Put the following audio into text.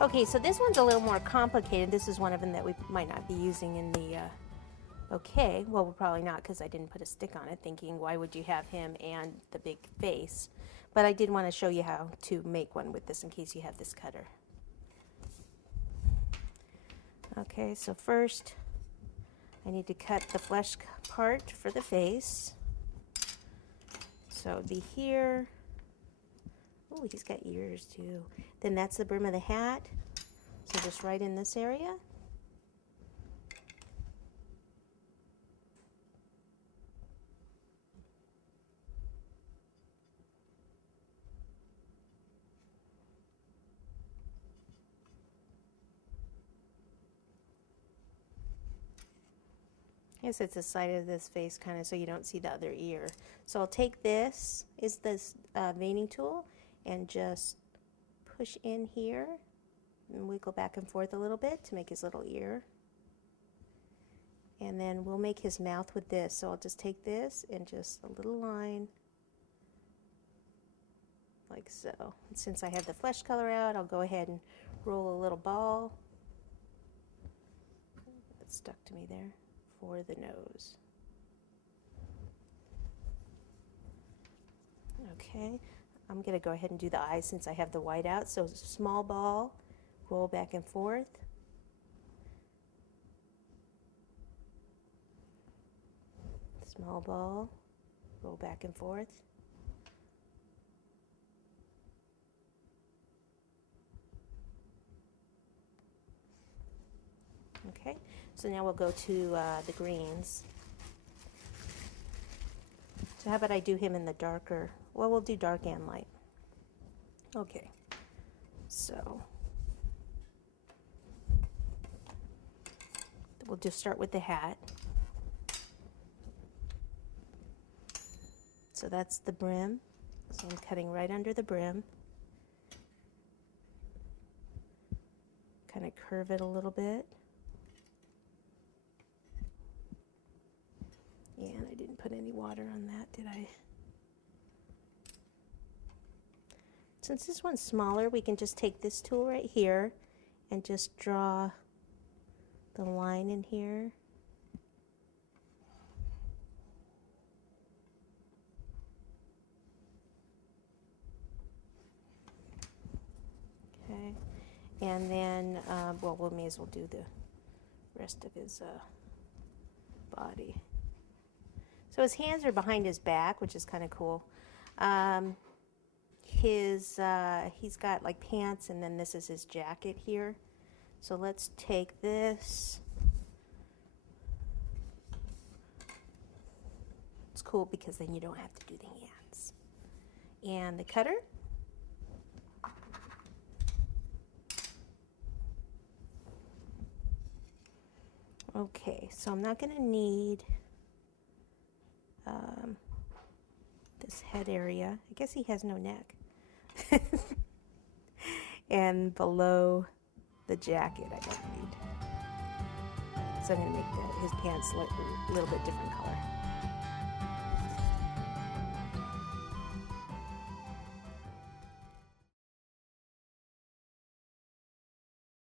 Okay, so this one's a little more complicated. This is one of them that we might not be using in the bouquet. Well, we're probably not, because I didn't put a stick on it, thinking why would you have him and the big face. But I did want to show you how to make one with this in case you have this cutter. Okay, so first I need to cut the flesh part for the face. So it would be here. Oh, he's got ears too. Then that's the brim of the hat. So just right in this area. I guess it's the side of this face kind of so you don't see the other ear. So I'll take this, is this veining tool, and just push in here and wiggle back and forth a little bit to make his little ear. And then we'll make his mouth with this. So I'll just take this and just a little line like so. And since I have the flesh color out, I'll go ahead and roll a little ball. It stuck to me there. For the nose. Okay, I'm going to go ahead and do the eyes since I have the white out. So small ball, roll back and forth. Small ball, roll back and forth. Okay, so now we'll go to the greens. So how about I do him in the darker, well, we'll do dark and light. Okay, so we'll just start with the hat. So that's the brim. So I'm cutting right under the brim. Kind of curve it a little bit. And I didn't put any water on that, did I? Since this one's smaller, we can just take this tool right here and just draw the line in here. Okay, and then, well, we may as well do the rest of his body. So his hands are behind his back, which is kind of cool. He's got like pants, and then this is his jacket here. So let's take this. It's cool because then you don't have to do the hands. And the cutter. Okay, so I'm not going to need this head area. I guess he has no neck. And below the jacket I don't need. So I'm going to make his pants a little bit different color.